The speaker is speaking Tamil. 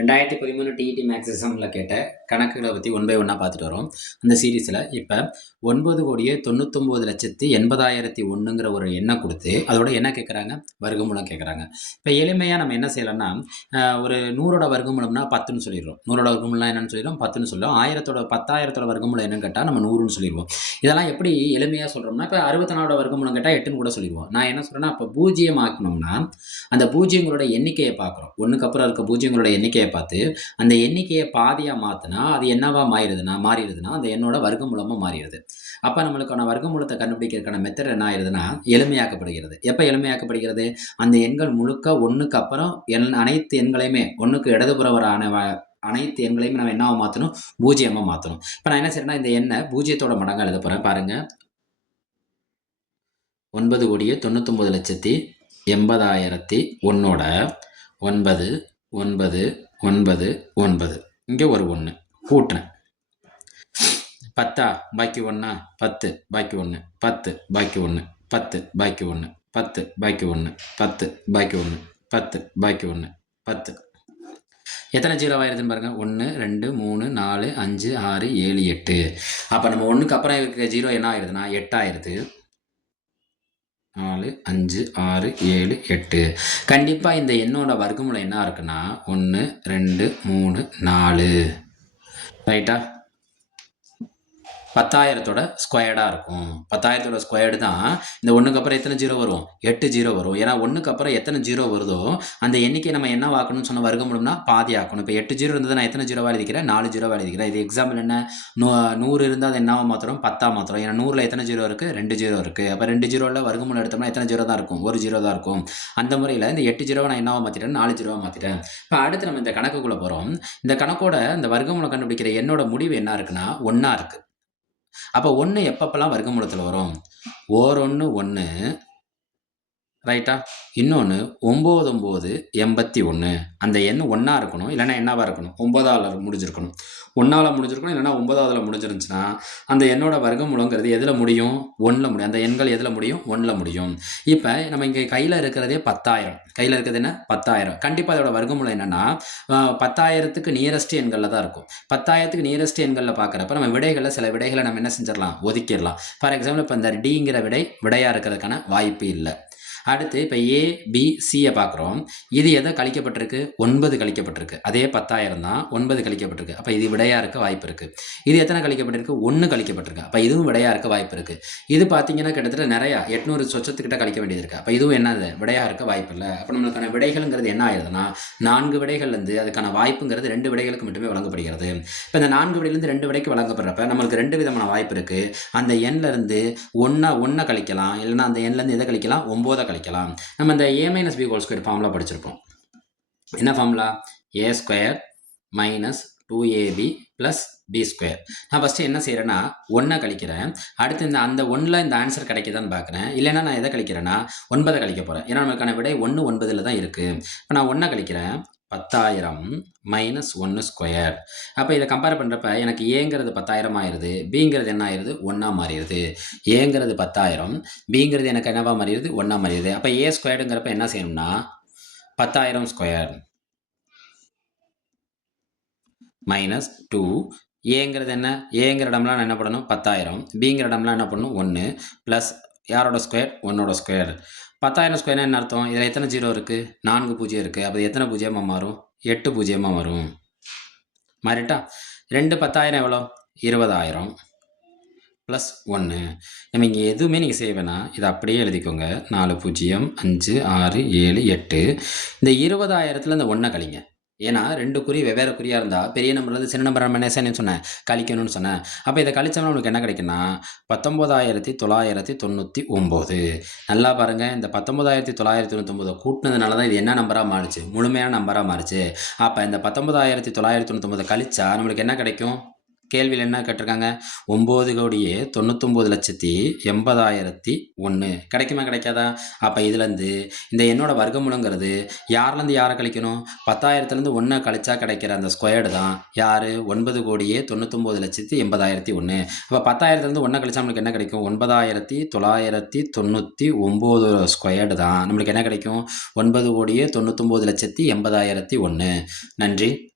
ரெண்டாயிரத்தி பதிமூணு டிஇடி மேக்ஸிசமில் கேட்ட கணக்குகளை பற்றி ஒன் பை ஒன்னாக பார்த்துட்டு வரோம். அந்த சீரீஸில் இப்போ ஒன்பது கோடியே தொண்ணூத்தொம்பது லட்சத்தி எண்பதாயிரத்தி ஒன்றுங்கிற ஒரு எண்ணம் கொடுத்து அதோட என்ன கேட்குறாங்க வர்க்கமூலம் கேட்குறாங்க இப்போ எளிமையாக நம்ம என்ன செய்யலாம்னா ஒரு நூறோட வர்க்கமூலம்னா பத்துன்னு சொல்லிடுறோம். நூறோட வர்க்கமூலம் என்னன்னு சொல்லிடுறோம் பத்துன்னு சொல்லுவோம் ஆயிரத்தோட பத்தாயிரத்தோட வர்க்கமூலம் என்னன்னு கேட்டால் நம்ம நூறுன்னு சொல்லிடுவோம். இதெல்லாம் எப்படி எளிமையாக சொல்கிறோம்னா இப்போ அறுபத்தி நாலோட வர்க்கமூலம் கேட்டால் எட்டுன்னு கூட சொல்லிடுவோம். நான் என்ன சொல்கிறேன்னா இப்போ பூஜ்ஜியம் ஆக்கணும்னா அந்த பூஜ்ஜியங்களோட எண்ணிக்கையை பார்க்குறோம். ஒன்றுக்கு அப்புறம் இருக்க பூஜ்ஜியங்களோட எண்ணிக்கையை பார்த்து அந்த எண்ணிக்கையை பாதியாக மாற்றினா அது என்னவா மாறிடுதுன்னா மாறிடுதுன்னா அந்த எண்ணோட வர்க்கமூலமாக மாறிடுது. அப்போ நம்மளுக்கான வர்க்கமூலத்தை கண்டுபிடிக்கிறதுக்கான மெத்தட் என்ன ஆயிடுதுன்னா எளிமையாக்கப்படுகிறது. எப்போ எளிமையாக்கப்படுகிறது? அந்த எண்கள் முழுக்க ஒன்றுக்கு அப்புறம் எண் அனைத்து எண்களையுமே ஒன்றுக்கு இடதுபுற வர அனைத்து எண்களையும் நம்ம என்னவா மாற்றணும் பூஜ்ஜியமாக மாற்றணும் இப்போ நான் என்ன செய்யறேன்னா இந்த எண்ணை பூஜ்ஜியத்தோட மடங்காக எழுத போகிறேன் பாருங்க. ஒன்பது கோடியே தொண்ணூத்தொம்பது லட்சத்தி எண்பதாயிரத்தி ஒன்னோட ஒன்பது ஒன்பது ஒன்பது ஒன்பது. இங்கே ஒரு ஒன்று கூட்டினேன் பத்தா பாக்கி ஒன்றா பத்து பாக்கி ஒன்று பத்து பாக்கி ஒன்று பத்து பாக்கி ஒன்று பத்து பாக்கி ஒன்று பத்து பாக்கி ஒன்று பத்து பாக்கி ஒன்று பத்து. எத்தனை ஜீரோ ஆயிருதுன்னு பாருங்கள் ஒன்று ரெண்டு மூணு நாலு அஞ்சு ஆறு ஏழு எட்டு. அப்போ நம்ம ஒன்றுக்கு அப்புறம் இருக்கிற ஜீரோ என்ன ஆயிடுதுன்னா எட்டாயிருது. நாலு அஞ்சு ஆறு ஏழு எட்டு. கண்டிப்பாக இந்த எண்ணோட வர்க்கமுறை என்ன இருக்குன்னா ஒன்று ரெண்டு மூணு நாலு. ரைட்டா பத்தாயிரத்தோட ஸ்கொயர்டாக இருக்கும். பத்தாயிரத்தோட ஸ்கொயர்டு தான் இந்த ஒன்றுக்கு அப்புறம் எத்தனை ஜீரோ வரும்? எட்டு ஜீரோ வரும். ஏன்னா ஒன்றுக்கு அப்புறம் எத்தனை ஜீரோ வருதோ அந்த எண்ணிக்கை நம்ம என்ன ஆக்கணும்னு சொன்ன வர்க்கமூலம்னா பாதி ஆக்கணும். இப்போ எட்டு ஜீரோ இருந்தது நான் எத்தனை ஜீரோவாக எழுதிக்கிறேன் நாலு ஜீரோவாக எழுதிக்கிறேன் இது எக்ஸாம்பிள் என்ன? நூ நூறு இருந்தால் அது என்னவா மாத்திரம் பத்தா மாத்திரம் ஏன்னா நூறில் எத்தனை ஜீரோ இருக்குது ரெண்டு ஜீரோ இருக்குது அப்போ ரெண்டு ஜீரோவில் வர்க்கமூலம் எடுத்தோம்னா எத்தனை ஜீரோ தான் இருக்கும்? ஒரு ஜீரோ தான் இருக்கும். அந்த முறையில் இந்த எட்டு ஜீரோவை நான் என்னவா மாற்றிட்டேன் நாலு ஜீரோவாக மாற்றிட்டேன் இப்போ அடுத்து நம்ம இந்த கணக்குக்குள்ளே போகிறோம் இந்த கணக்கோட இந்த வர்க்கமூலம் கண்டுபிடிக்கிற என்னோட முடிவு என்ன இருக்குன்னா ஒன்றா இருக்குது அப்போ ஒன்று எப்பப்பெல்லாம் வர்க்கமூலத்தில் வரும்? ஓரொன்று ஒன்று ரைட்டா இன்னொன்று ஒம்பது ஒம்பது எண்பத்தி ஒன்று அந்த எண் ஒன்றா இருக்கணும் இல்லைன்னா என்னவா இருக்கணும்? ஒன்பதாவில் முடிஞ்சிருக்கணும். ஒன்றாவில் முடிஞ்சிருக்கணும் இல்லைன்னா ஒன்பதாவதுல முடிஞ்சிருந்துச்சுன்னா அந்த எண்ணோட வர்க்கமூலங்கிறது எதில் முடியும்? ஒன்றில் முடியும். அந்த எண்கள் எதில் முடியும்? ஒன்றில் முடியும். இப்போ நம்ம இங்கே கையில் இருக்கிறதே பத்தாயிரம். கையில் இருக்கிறது என்ன? பத்தாயிரம். கண்டிப்பாக அதோட வர்க்கமூலம் என்னென்னா பத்தாயிரத்துக்கு நியரஸ்ட் எண்களில் தான் இருக்கும். பத்தாயிரத்துக்கு நியரஸ்ட் எண்களில் பார்க்குறப்ப நம்ம விடைகளில் சில விடைகளை நம்ம என்ன செஞ்சிடலாம்? ஒதுக்கிடலாம். ஃபார் எக்ஸாம்பிள் இப்போ இந்த டிங்கிற விடை விடையாக இருக்கிறதுக்கான வாய்ப்பு இல்லை. அடுத்து இப்போ ஏ பி சியை பார்க்குறோம். இது எதை கழிக்கப்பட்டிருக்கு? ஒன்பது கழிக்கப்பட்டிருக்கு. அதே பத்தாயிரம் தான் ஒன்பது கழிக்கப்பட்டிருக்கு. அப்போ இது விடையாக இருக்க வாய்ப்பு இருக்குது இது எத்தனை கழிக்கப்பட்டிருக்கு? ஒன்று கழிக்கப்பட்டிருக்கு. அப்போ இதுவும் விடையாக இருக்க வாய்ப்பு இருக்குது இது பார்த்தீங்கன்னா கிட்டத்தட்ட நிறையா எட்நூறு சொச்சத்துக்கிட்ட கழிக்க வேண்டியது இருக்குது அப்போ இதுவும் என்னது? விடையாக இருக்க வாய்ப்பு இல்லை. அப்போ நம்மளுக்கான விடைகள்ங்கிறது என்ன ஆயிருதுன்னா நான்கு விடைகள்லேருந்து அதுக்கான வாய்ப்புங்கிறது ரெண்டு விடைகளுக்கு மட்டுமே வழங்கப்படுகிறது. இப்போ இந்த நான்கு விடையிலேருந்து ரெண்டு விடைக்கு வழங்கப்படுறப்ப நம்மளுக்கு ரெண்டு விதமான வாய்ப்பு இருக்குது அந்த எண்ணிலேருந்து ஒன்றா ஒன்றை கழிக்கலாம். இல்லைன்னா அந்த எண்ணிலேருந்து எதை கழிக்கலாம்? ஒம்போதை கழிக்கலாம். நம்ம இந்த A minus B whole square formula படிச்சிருப்போம். என்ன formula A square minus two AB plus B square நான் ஃபஸ்ட்டு என்ன செய்கிறேன்னா ஒன்றை கழிக்கிறேன். அடுத்து இந்த அந்த ஒன்றில் இந்த ஆன்சர் கிடைக்குதான்னு பார்க்குறேன். இல்லைன்னா நான் எதை கழிக்கிறேன்னா ஒன்பதை கழிக்க போகிறேன் ஏன்னா நமக்கான விடை ஒன்று ஒன்பதில் தான் இருக்குது இப்போ நான் ஒன்றை கழிக்கிறேன். பத்தாயிரம் மைனஸ் ஒன்று ஸ்கொயர் அப்போ இதை கம்பேர் பண்ணுறப்ப எனக்கு ஏங்கிறது பத்தாயிரம் ஆயிடுது பிங்கிறது என்ன ஆயிடுது ஒன்றா மாறிடுது. ஏங்கிறது பத்தாயிரம் பிங்கிறது எனக்கு என்னவா மாறிடுது? ஒன்றா மாறிடுது. அப்போ ஏ ஸ்கொயர்டுங்கிறப்ப என்ன செய்யணும்னா பத்தாயிரம் ஸ்கொயர் மைனஸ் டூ ஏங்கிறது என்ன? ஏங்கிற இடம்லாம் நான் என்ன பண்ணணும்? பத்தாயிரம். பிங்கிற இடம்லாம் என்ன பண்ணணும்? ஒன்று ப்ளஸ் யாரோட ஸ்கொயர் ஒன்னோட ஸ்கொயர் பத்தாயிரம் ஸ்கொயர்னா என்ன அர்த்தம்? இதில் எத்தனை ஜீரோ இருக்குது நான்கு பூஜ்ஜியம் இருக்குது அப்போ எத்தனை பூஜ்ஜியமாக மாறும்? எட்டு பூஜ்ஜியமாக வரும் மாறிட்டா? ரெண்டு பத்தாயிரம் எவ்வளோ? இருபதாயிரம். ப்ளஸ் ஒன்று நம்ம இங்கே எதுவுமே நீங்கள் செய்ய வேணாம். இதை அப்படியே எழுதிக்கோங்க. நாலு பூஜ்ஜியம் அஞ்சு ஆறு ஏழு எட்டு. இந்த இருபதாயிரத்தில் இந்த ஒன்றை கழிங்க. ஏன்னா ரெண்டு குறி வெவ்வேறு குறியாக இருந்தால் பெரிய நம்பர்லேருந்து சின்ன நம்பர் நம்ம என்ன செய்யணும்னு சொன்னேன். கழிக்கணும்னு சொன்னேன். அப்போ இதை கழிச்சோம்னா உனக்கு என்ன கிடைக்குன்னா பத்தொம்போதாயிரத்தி தொள்ளாயிரத்தி தொண்ணூற்றி ஒம்பது நல்லா பாருங்கள் இந்த பத்தொம்போதாயிரத்தி தொள்ளாயிரத்தி தொண்ணூத்தொம்பது கூட்டினதுனால தான் இது என்ன நம்பராக மாறிச்சு? முழுமையான நம்பராக மாறிச்சு. அப்போ இந்த பத்தொம்போதாயிரத்தி தொள்ளாயிரத்தி தொண்ணூத்தொம்பது கழிச்சா நம்மளுக்கு என்ன கிடைக்கும்? கேள்வியில் என்ன கேட்டிருக்காங்க? ஒம்பது கோடியே தொண்ணூத்தொம்பது லட்சத்தி எண்பதாயிரத்தி ஒன்று கிடைக்குமா கிடைக்காதா? அப்போ இதுலேருந்து இந்த என்னோடய வர்க்கமூலங்கிறது யார்லேருந்து யாரை கழிக்கணும்? பத்தாயிரத்துலேருந்து ஒன்றை கழிச்சா கிடைக்கிற அந்த ஸ்கொயர்டு தான் யார்? ஒன்பது கோடியே தொண்ணூத்தொம்பது லட்சத்தி எண்பதாயிரத்தி ஒன்று அப்போ பத்தாயிரத்துலேருந்து ஒன்றை கழிச்சா நம்மளுக்கு என்ன கிடைக்கும்? ஒன்பதாயிரத்தி தொள்ளாயிரத்தி தொண்ணூற்றி ஒம்பது ஸ்கொயர்டு தான். நம்மளுக்கு என்ன கிடைக்கும்? ஒன்பது கோடியே தொண்ணூத்தொம்பது லட்சத்தி எண்பதாயிரத்தி ஒன்று நன்றி.